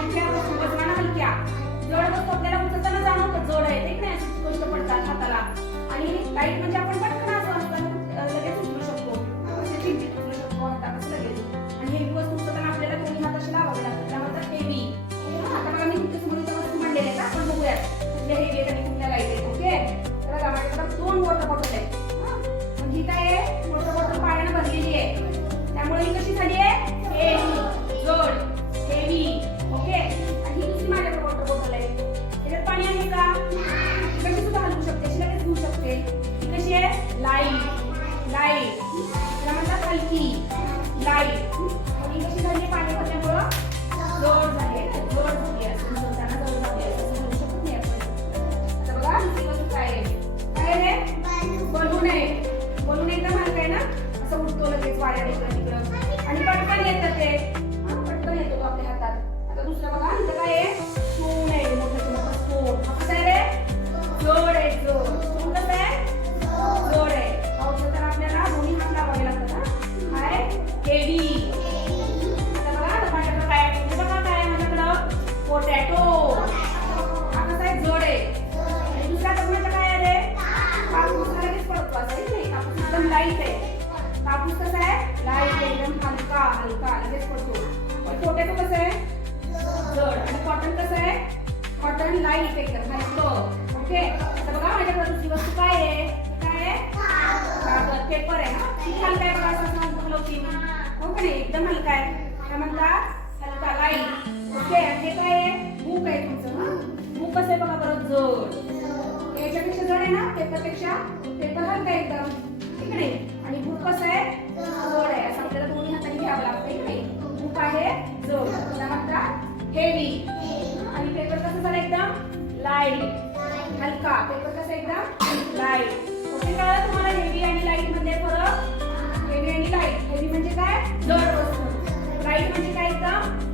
हलक्या वस्तू वजनानं हलक्या. जड वस्तू आपल्याला उचलताना जाणवतं जड आहे ते नाही अशी गोष्ट पडतात हाताला. आणि लाईट म्हणजे आपण पटकन असं लगेच उचलू शकतो. चिंतित उचलू शकतो हातापास लगेच. आणि हेवी वस्तू उचलताना आपल्याला दोन्ही हात असे लावावे लागतात. त्यामुळे हेवी. आता बघा मी तुमच्या समोर इथं वस्तू मांडलेल्या आहेत. आपण बघूयात कुठल्या हेवी आहेत आणि कुठल्या लाईट आहेत. ओके तर बघा माझ्याकडे 2 वॉटर बॉटल आहेत. म्हणजे काय आहे वॉटर बॉटल पाण्याने भरलेली आहे. त्यामुळे ही कशी झाली आहे हेवी जड हेवी. ओके आणि ही दुसरी माझ्याकडे वॉटर बॉटल आहे. त्याच्यात पाणी आहे का कशी सुद्धा हलवू शकते अशी लगेच घेऊ शकते. ही कशी आहे लाईट लाईट त्याला म्हणतात हलकी लाईट. ही कशी झाली पाणी भरल्यामुळं जड झाली जड झाली असं उचलताना जड झाली असं म्हणू शकत नाही आपण. आता बघा ही वस्तू काय आहे बलून आहे. बलून एकदम हलका आहे ना असं उडतो लगेच वाऱ्यात इकडं तिकडं आणि पटकन येतं ते पटकन येतो तो आपल्या हातात. आता दुसरं बघा इथं काय आहे स्पून आहे मोठं मोठं स्पून. हा कसं आहे रे जड आहे जड. स्पून कसं आहे जड आहे. तर आपल्याला दोन्ही हात लावावे लागतात. काय हेवी. आता बघा माझ्याकडे काय आहे बघा काय आहे माझ्याकडं पोटॅटो. हा कसा आहे जड आहे. आणि दुसऱ्या बघण्याचं काय आहे रे कापूस लगेच पडतो असं नाही. कापूस एकदम लाईट आहे. कापूस कसा आहे लाईट एकदम हलका हलका लगेच पडतो. पण पोटॅटो कसं आहे जड. आणि कॉटन कसं आहे कॉटन लाईट एकदम हलकं. ओके आता बघा माझ्याकडे दुसरी वस्तू काय आहे काय आहे कागद पेपर आहे ना. किती हलका आहे बघा असं हलवती हो का नाही एकदम हलका आहे. काय म्हणतात हलका लाईट. ओके आणि हे काय आहे बुक आहे तुमचं. बुक कसं आहे बघा बरं जड. याच्यापेक्षा जड आहे ना पेपरपेक्षा. पेपर हलका एकदम ठीक नाही. आणि बुक कसं आहे जड आहे असं आपल्याला दोन्ही हाताने घ्यावं लागतं ठीक नाही. बुक आहे जड त्याला म्हणतात हेवी. आणि पेपर कसं झालं एकदम लाईट हलका. पेपर कसं एकदम लाईट. ओके कळलं तुम्हाला हेवी आणि लाईट मध्ये फरक. हेवी आणि लाईट हेवी म्हणजे काय जड वस्तू. लाईट म्हणजे काय एकदम